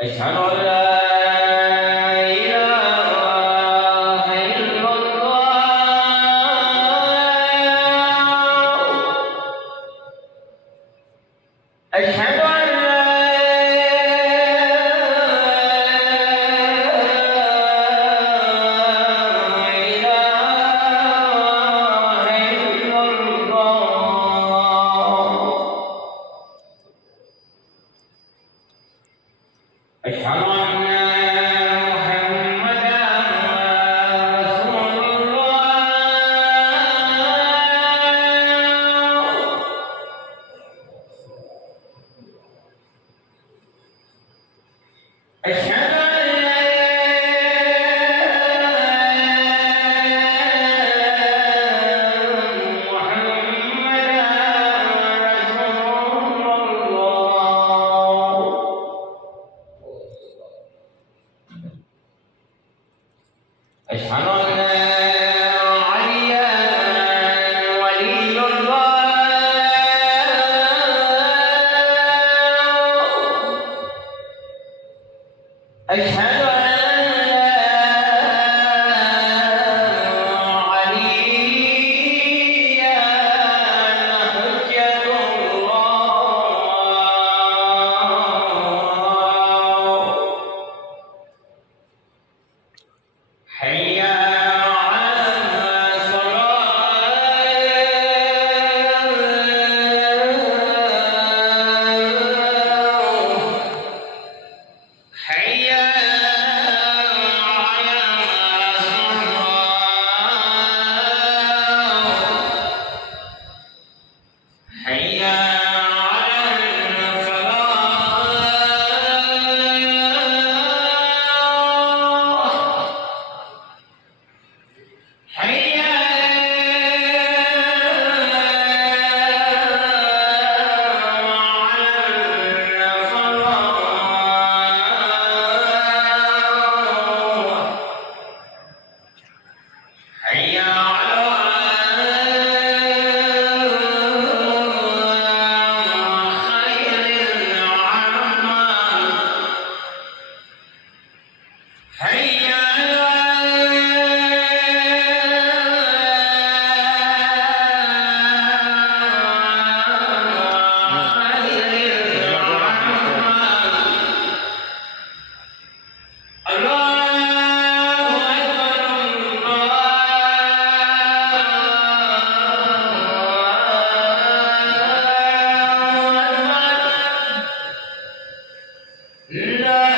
أشهد أن لا إله إلا الله أشهد أن لا إله إلا الله أشهد أن محمدًا رسول الله أشهد أن لا محمدًا رسول الله أشهد أن عليا ولي الله أشهد أن عليا حجة الله حي على الصلاة حي على الصلاة حي على الفلاح حي على الفلاح حي على خير الأعمال حي على خير الأعمال الله أكبر الله أكبر لا